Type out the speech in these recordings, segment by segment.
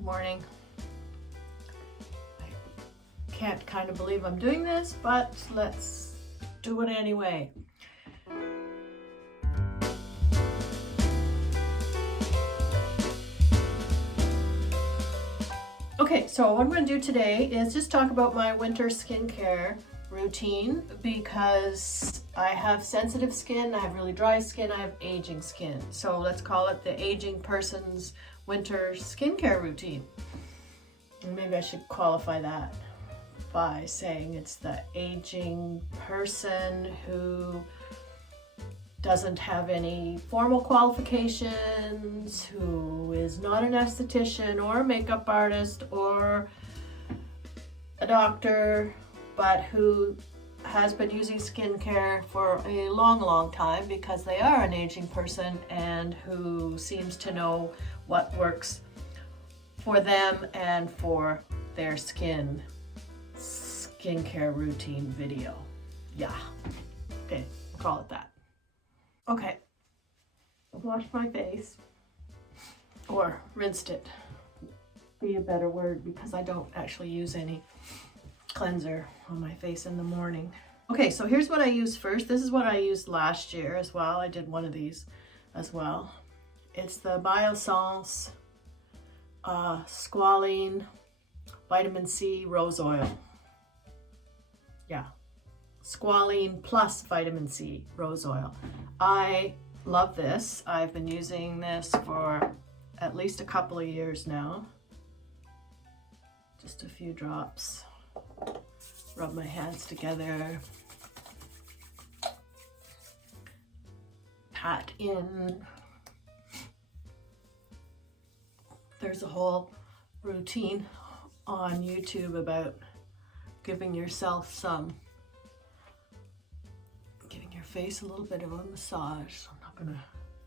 Good morning. I can't kind of believe I'm doing this, but let's do it anyway. Okay, so what I'm going to do today is just talk about my winter skincare routine because I have sensitive skin, I have really dry skin, I have aging skin. So let's call it the aging person's winter skincare routine. And maybe I should qualify that by saying it's the aging person who doesn't have any formal qualifications, who is not an esthetician or a makeup artist or a doctor, but who has been using skincare for a long time because they are an aging person and who seems to know what works for them and for their skincare routine video. Yeah, okay, call it that. Okay, I've washed my face, or rinsed it, be a better word, because I don't actually use any cleanser on my face in the morning. Okay, so here's what I use first. This is what I used last year as well. I did one of these as well. It's the Biossance Squalane Vitamin C Rose Oil. Yeah. Squalane plus Vitamin C Rose Oil. I love this. I've been using this for at least a couple of years now. Just a few drops. Rub my hands together. Pat in. There's a whole routine on YouTube about giving yourself giving your face a little bit of a massage. So I'm not gonna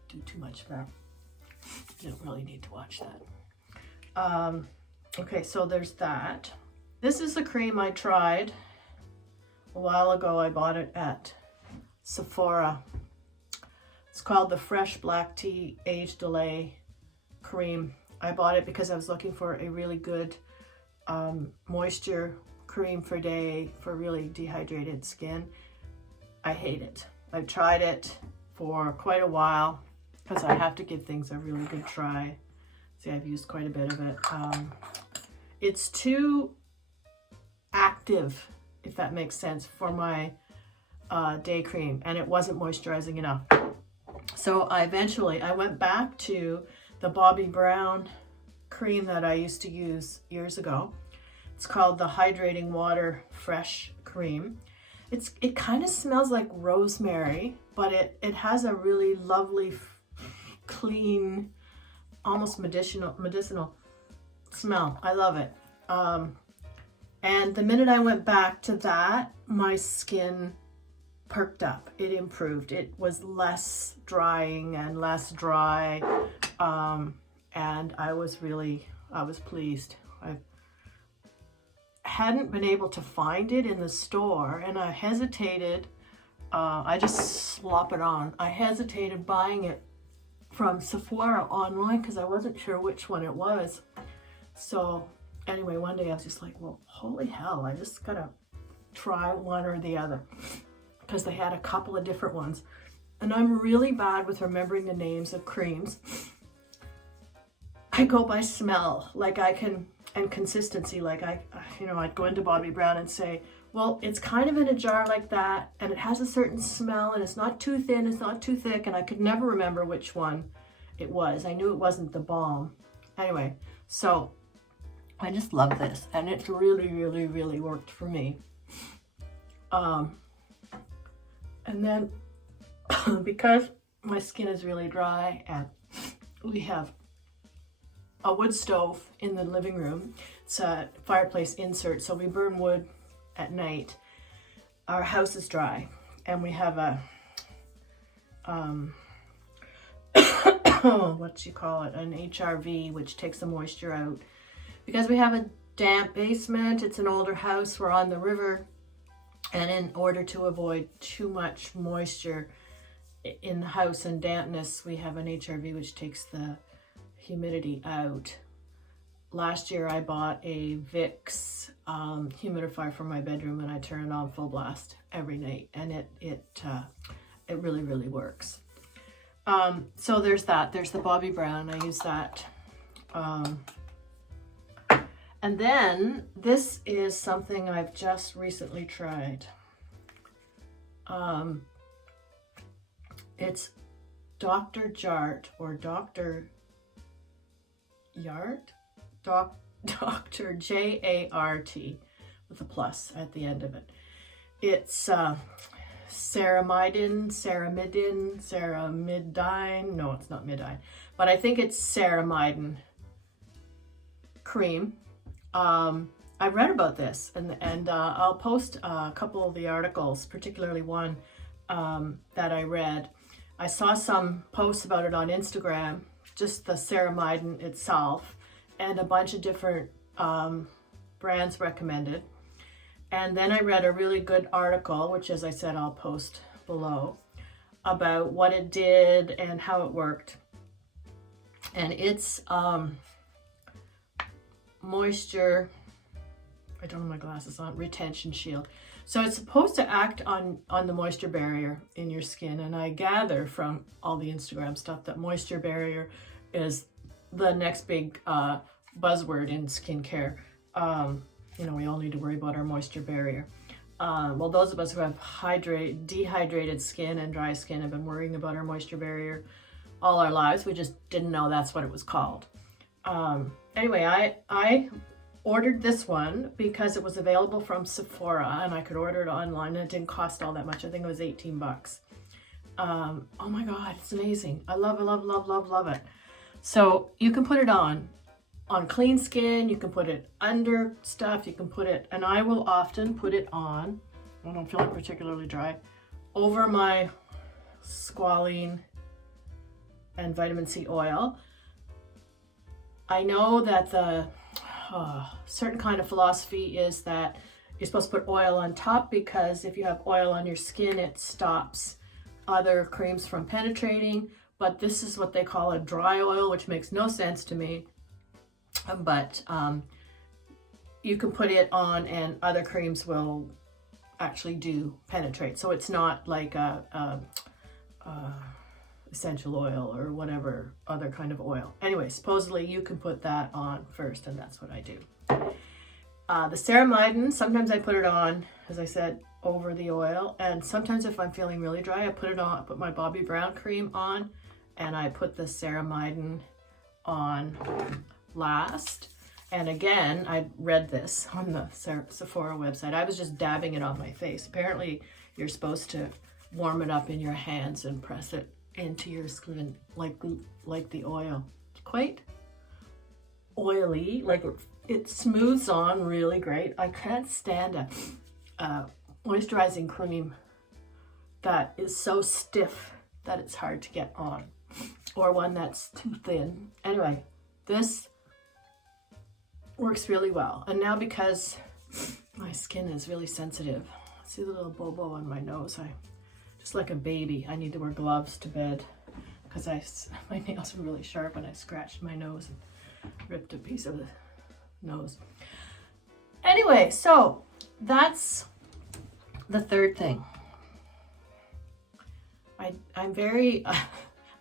do too much of that. You don't really need to watch that. Okay, so there's that. This is the cream I tried a while ago. I bought it at Sephora. It's called the Fresh Black Tea Age Delay Cream. I bought it because I was looking for a really good moisture cream for really dehydrated skin. I hate it. I've tried it for quite a while because I have to give things a really good try. See, I've used quite a bit of it. It's too active, if that makes sense, for my day cream, and it wasn't moisturizing enough. So I went back to the Bobbi Brown cream that I used to use years ago. It's called the Hydrating Water Fresh Cream. It kind of smells like rosemary, but it has a really lovely, clean, almost medicinal smell. I love it. And the minute I went back to that, my skin perked up. It improved. It was less drying and less dry. And I was pleased. I hadn't been able to find it in the store, and I hesitated. I just slop it on. I hesitated buying it from Sephora online because I wasn't sure which one it was. So anyway, one day I was just like, well, holy hell, I just gotta try one or the other, because they had a couple of different ones. And I'm really bad with remembering the names of creams. I go by smell, and consistency. I'd go into Bobbi Brown and say, well, it's kind of in a jar like that, and it has a certain smell, and it's not too thin, it's not too thick, and I could never remember which one it was. I knew it wasn't the balm. Anyway, so I just love this, and it's really worked for me. And then because my skin is really dry, and we have a wood stove in the living room. It's a fireplace insert, so we burn wood at night. Our house is dry, and we have a what you call it, an HRV, which takes the moisture out. Because we have a damp basement, it's an older house, we're on the river, and in order to avoid too much moisture in the house and dampness, we have an HRV which takes the humidity out. last year I bought a Vicks humidifier for my bedroom, and I turn it on full blast every night, and it really, really works. So there's that. There's the Bobbi Brown. I use that. And then this is something I've just recently tried. It's Dr. Jart, or Dr. Jart? Dr. J-A-R-T with a plus at the end of it. It's Ceramidin, no, it's not midine, but I think it's Ceramidin cream. I read about this, and I'll post a couple of the articles, particularly one that I read. I saw some posts about it on Instagram, just the Ceramidin itself, and a bunch of different brands recommended. And then I read a really good article, which, as I said, I'll post below, about what it did and how it worked. And it's moisture, I don't have my glasses on, retention shield. So it's supposed to act on the moisture barrier in your skin. And I gather from all the Instagram stuff that moisture barrier is the next big buzzword in skincare. You know, we all need to worry about our moisture barrier. Well, those of us who have dehydrated skin and dry skin have been worrying about our moisture barrier all our lives. We just didn't know that's what it was called. Anyway, I ordered this one because it was available from Sephora, and I could order it online, and it didn't cost all that much. I think it was 18 bucks. Oh my God, it's amazing. I love it, love, love, love, love it. So you can put it on clean skin, you can put it under stuff, you can put it, and I will often put it on, when I'm feeling particularly dry, over my Squalane and vitamin C oil. I know that the certain kind of philosophy is that you're supposed to put oil on top, because if you have oil on your skin, it stops other creams from penetrating. But this is what they call a dry oil, which makes no sense to me. But you can put it on and other creams will actually do penetrate. So it's not like a essential oil or whatever other kind of oil. Anyway, supposedly you can put that on first, and that's what I do. The Ceramidin, sometimes I put it on, as I said, over the oil, and sometimes if I'm feeling really dry, I put my Bobbi Brown cream on, and I put the Ceramidin on last. And again, I read this on the Sephora website. I was just dabbing it on my face. Apparently, you're supposed to warm it up in your hands and press it into your skin like the oil. It's quite oily, like it smooths on really great. I can't stand a moisturizing cream that is so stiff that it's hard to get on, or one that's too thin. Anyway, this works really well. And now, because my skin is really sensitive, see the little bobo on my nose, just like a baby, I need to wear gloves to bed because my nails were really sharp and I scratched my nose and ripped a piece of the nose. Anyway, so that's the third thing. I'm very,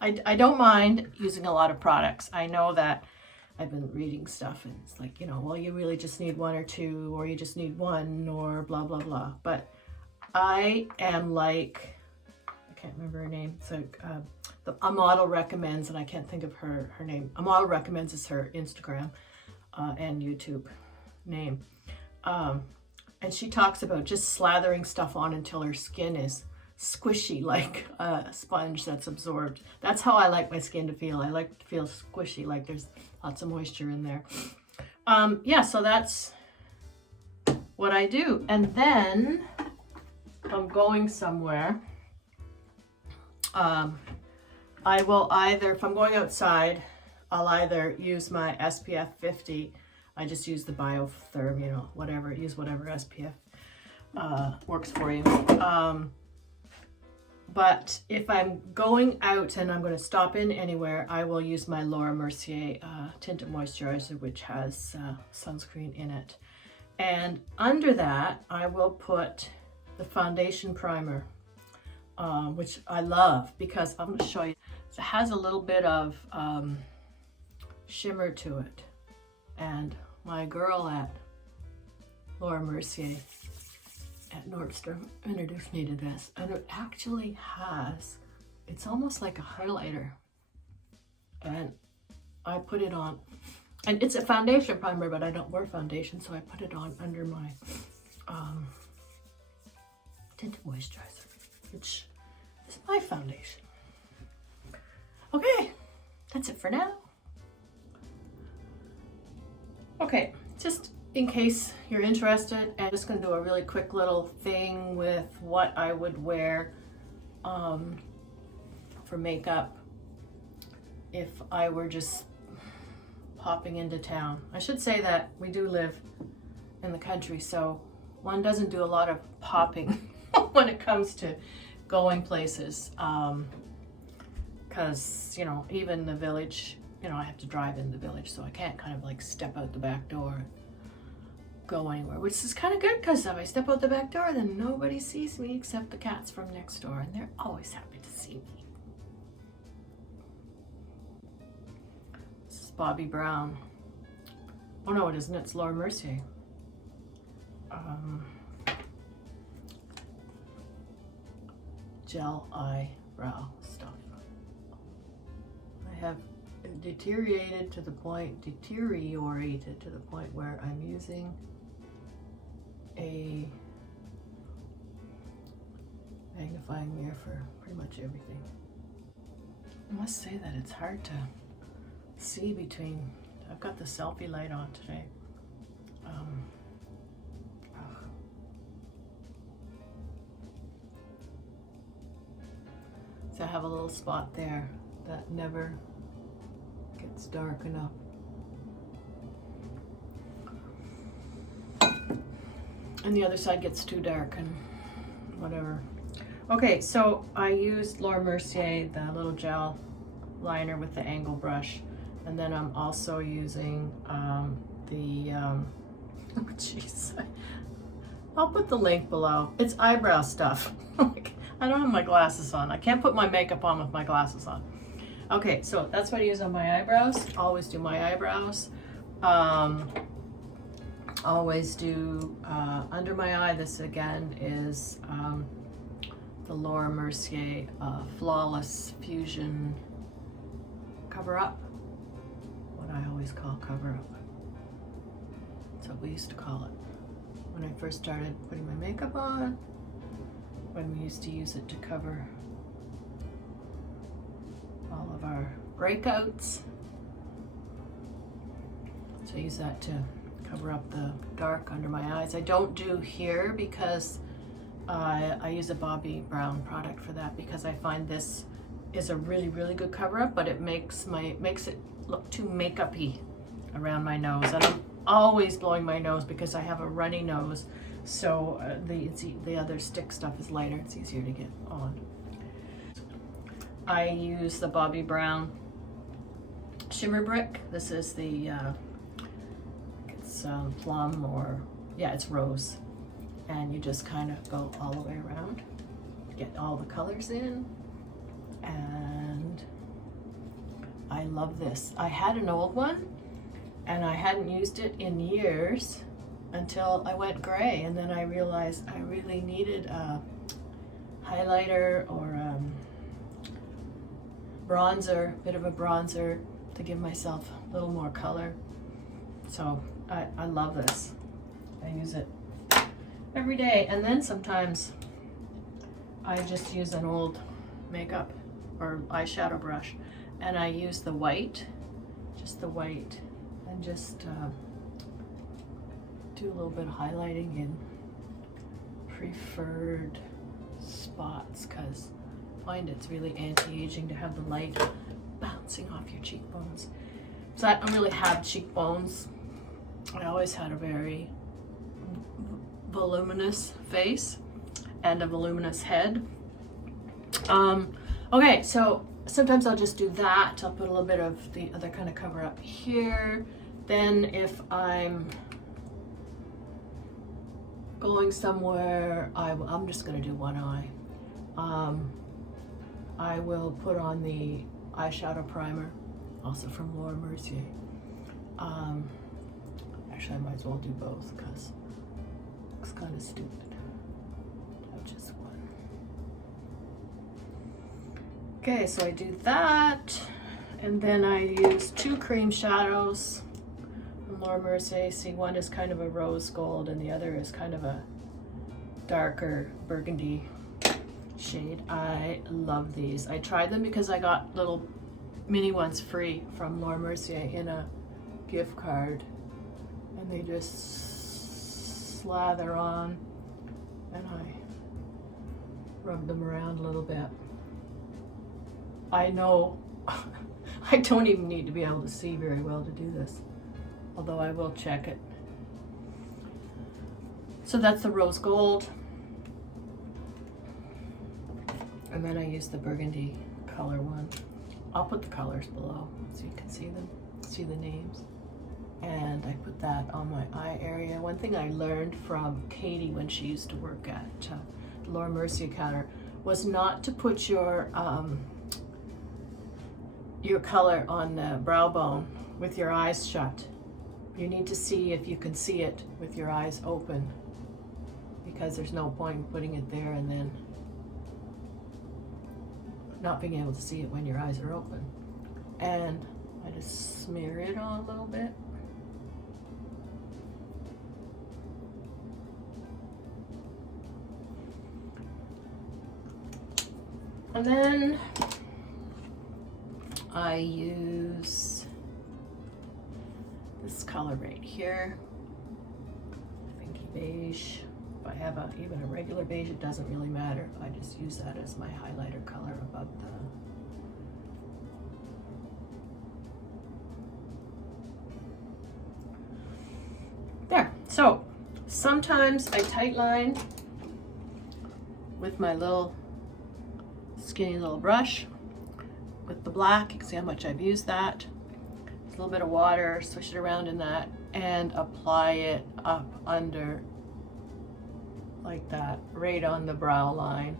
I don't mind using a lot of products. I know that I've been reading stuff and it's like, you know, well, you really just need one or two, or you just need one, or blah, blah, blah. But I am like, I can't remember her name. So a model recommends, and I can't think of her name. A model recommends is her Instagram and YouTube name. And she talks about just slathering stuff on until her skin is squishy, like a sponge that's absorbed. That's how I like my skin to feel. I like to feel squishy, like there's lots of moisture in there. Yeah, so that's what I do. And then if I'm going somewhere, I will either, if I'm going outside, I'll either use my SPF 50. I just use the Biotherm, you know, whatever, use whatever SPF works for you. But if I'm going out and I'm going to stop in anywhere, I will use my Laura Mercier Tinted Moisturizer, which has sunscreen in it. And under that, I will put the foundation primer, which I love because I'm going to show you. It has a little bit of shimmer to it. And my girl at Laura Mercier at Nordstrom introduced me to this, and it actually has, it's almost like a highlighter, and I put it on, and it's a foundation primer, but I don't wear foundation, so I put it on under my tinted moisturizer, which is my foundation. Okay, that's it for now. Okay, just in case you're interested, I'm just going to do a really quick little thing with what I would wear for makeup if I were just popping into town. I should say that we do live in the country, so one doesn't do a lot of popping when it comes to going places, because, you know, even the village, you know, I have to drive in the village, so I can't kind of like step out the back door, go anywhere, which is kind of good because if I step out the back door, then nobody sees me except the cats from next door, and they're always happy to see me. This is Bobbi Brown. Oh no, it isn't. It's Laura Mercier. Gel eye brow stuff. I have deteriorated to the point where I'm using a magnifying mirror for pretty much everything. I must say that it's hard to see between, I've got the selfie light on today. So I have a little spot there that never gets dark enough. And the other side gets too dark and whatever. Okay, so I used Laura Mercier, the little gel liner with the angle brush. And then I'm also using oh jeez, I'll put the link below. It's eyebrow stuff. I don't have my glasses on. I can't put my makeup on with my glasses on. Okay, so that's what I use on my eyebrows. Always do my eyebrows. Always do under my eye. This again is the Laura Mercier Flawless Fusion Cover Up. What I always call cover up. That's what we used to call it when I first started putting my makeup on, when we used to use it to cover all of our breakouts. So I use that to cover up the dark under my eyes. I don't do here because I use a Bobbi Brown product for that, because I find this is a really, really good cover up, but it makes it look too makeup-y around my nose. And I'm always blowing my nose because I have a runny nose, so the other stick stuff is lighter. It's easier to get on. I use the Bobbi Brown Shimmer Brick. This is the it's plum, or yeah, it's rose, and you just kind of go all the way around, get all the colors in. And I love this. I had an old one and I hadn't used it in years until I went gray, and then I realized I really needed a highlighter or bronzer, bit of a bronzer, to give myself a little more color. So I love this. I use it every day, and then sometimes I just use an old makeup or eyeshadow brush, and I use the white, just the white, and just do a little bit of highlighting in preferred spots, because I find it's really anti-aging to have the light bouncing off your cheekbones. So I don't really have cheekbones. I always had a very voluminous face and a voluminous head. Okay, so sometimes I'll just do that. I'll put a little bit of the other kind of cover up here. Then if I'm going somewhere, I'm just gonna do one eye. I will put on the eyeshadow primer, also from Mercier. Actually, I might as well do both because it looks kind of stupid to have just one. Okay, so I do that, and then I use 2 cream shadows from Mercier. See, one is kind of a rose gold and the other is kind of a darker burgundy shade. I love these. I tried them because I got little mini ones free from Mercier in a gift card, and they just slather on, and I rub them around a little bit. I know I don't even need to be able to see very well to do this, although I will check it. So that's the rose gold. And then I use the burgundy color one. I'll put the colors below so you can see them, see the names. And I put that on my eye area. One thing I learned from Katie when she used to work at the Mercier counter was not to put your color on the brow bone with your eyes shut. You need to see if you can see it with your eyes open, because there's no point in putting it there and then not being able to see it when your eyes are open. And I just smear it on a little bit. And then I use this color right here, pinky beige. If I have even a regular beige, it doesn't really matter. I just use that as my highlighter color above the there. So sometimes I tightline with my little skinny little brush with the black. You can see how much I've used that. Just a little bit of water, swish it around in that, and apply it up under like that, right on the brow line,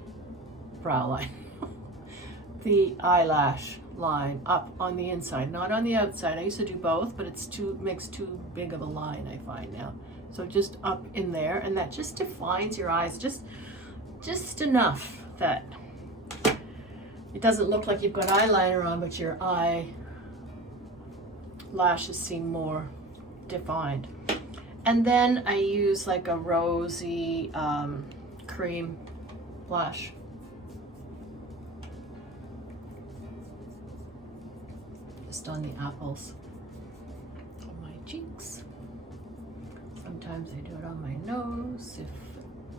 the eyelash line, up on the inside, not on the outside. I used to do both, but makes too big of a line, I find now. So just up in there, and that just defines your eyes, just enough that it doesn't look like you've got eyeliner on, but your eyelashes seem more defined. And then I use like a rosy cream blush. Just on the apples of my cheeks. Sometimes I do it on my nose if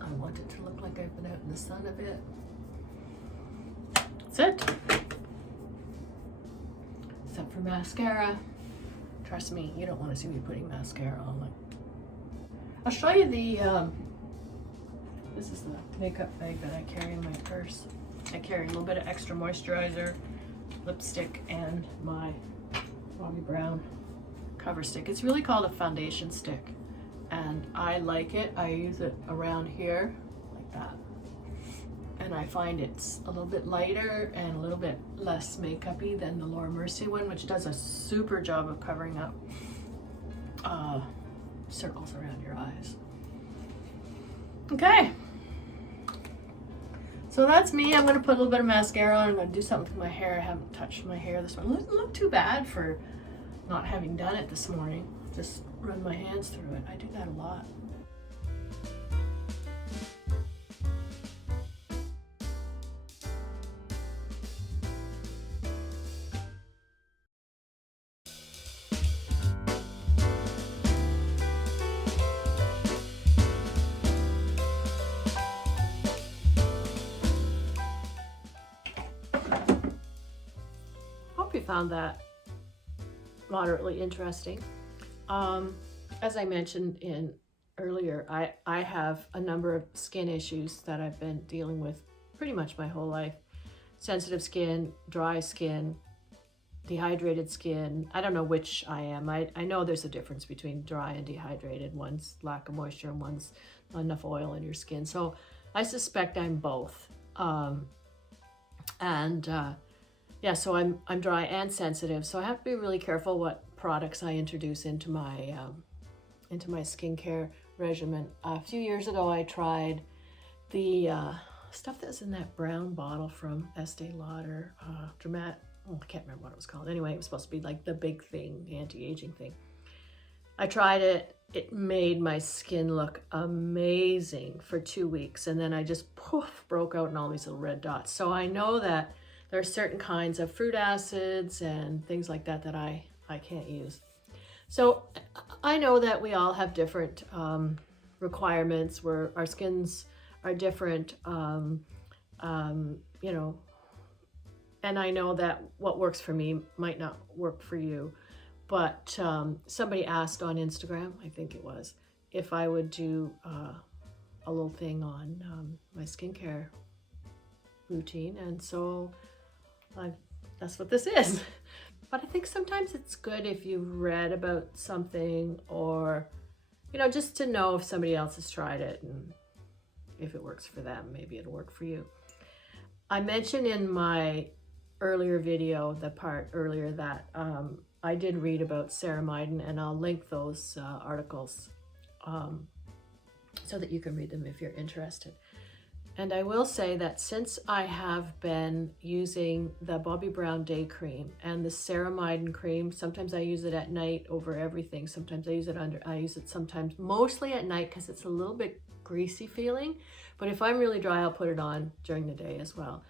I want it to look like I've been out in the sun a bit. That's it. Except for mascara. Trust me, you don't want to see me putting mascara on. Like, I'll show you the, this is the makeup bag that I carry in my purse. I carry a little bit of extra moisturizer, lipstick, and my Bobbi Brown cover stick. It's really called a foundation stick, and I like it. I use it around here, like that. And I find it's a little bit lighter and a little bit less makeup-y than the Mercier one, which does a super job of covering up circles around your eyes. Okay, so that's me. I'm going to put a little bit of mascara on. I'm going to do something with my hair. I haven't touched my hair this morning. It doesn't look too bad for not having done it this morning. Just run my hands through it. I do that a lot. Hope you found that moderately interesting. As I mentioned earlier, I have a number of skin issues that I've been dealing with pretty much my whole life. sensitive skin, dry skin, dehydrated skin. I don't know which I am. I know there's a difference between dry and dehydrated. One's lack of moisture and one's not enough oil in your skin. So I suspect I'm both. Yeah, so I'm dry and sensitive. So I have to be really careful what products I introduce into my skincare regimen. A few years ago, I tried the stuff that's in that brown bottle from Estee Lauder, I can't remember what it was called. Anyway, it was supposed to be like the big thing, anti-aging thing. I tried it. It made my skin look amazing for 2 weeks. And then I just poof, broke out in all these little red dots. So I know that there are certain kinds of fruit acids and things like that that I can't use. So I know that we all have different requirements where our skins are different, you know, and I know that what works for me might not work for you. But somebody asked on Instagram, I think it was, if I would do a little thing on my skincare routine. And so that's what this is. But I think sometimes it's good if you've read about something, or, you know, just to know if somebody else has tried it and if it works for them, maybe it'll work for you. I mentioned in my earlier video, the part earlier, that I did read about Ceramidin, and I'll link those articles so that you can read them if you're interested. And I will say that since I have been using the Bobbi Brown Day Cream and the Ceramidin cream, sometimes I use it at night over everything. Sometimes I use it sometimes mostly at night because it's a little bit greasy feeling. But if I'm really dry, I'll put it on during the day as well.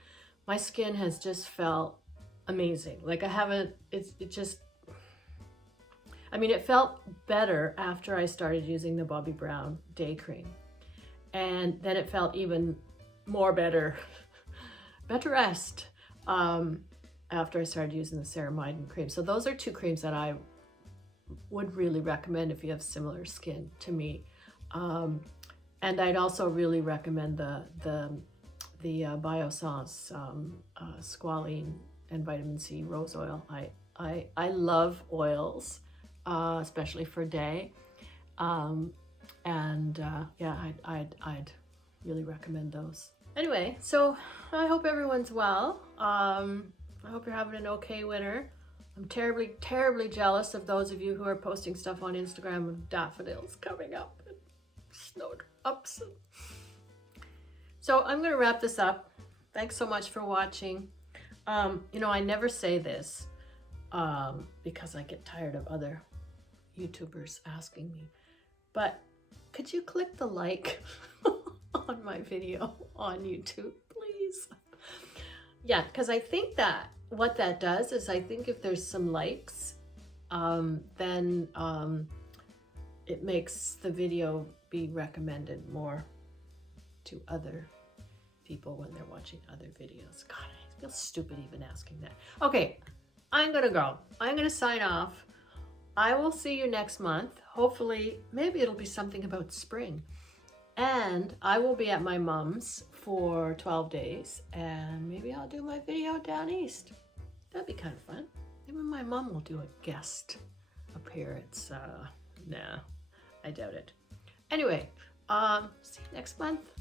My skin has just felt amazing. Like I mean, it felt better after I started using the Bobbi Brown Day Cream. And then it felt even more better after I started using the Ceramidin cream. So those are two creams that I would really recommend if you have similar skin to me. And I'd also really recommend the Biossance Squalane and Vitamin C Rose Oil. I love oils, especially for day. Yeah, I'd really recommend those. Anyway, so I hope everyone's well. I hope you're having an okay winter. I'm terribly, terribly jealous of those of you who are posting stuff on Instagram with daffodils coming up and snowdrops. So I'm going to wrap this up. Thanks so much for watching. You know, I never say this because I get tired of other YouTubers asking me, but could you click the like on my video on YouTube, please? Yeah, because I think that what that does is, I think if there's some likes, then it makes the video be recommended more to other people when they're watching other videos. God, I feel stupid even asking that. Okay, I'm gonna go. I'm gonna sign off. I will see you next month. Hopefully, maybe it'll be something about spring. And I will be at my mom's for 12 days, and maybe I'll do my video down east. That'd be kind of fun. Maybe my mom will do a guest appearance. Nah, I doubt it. Anyway, see you next month.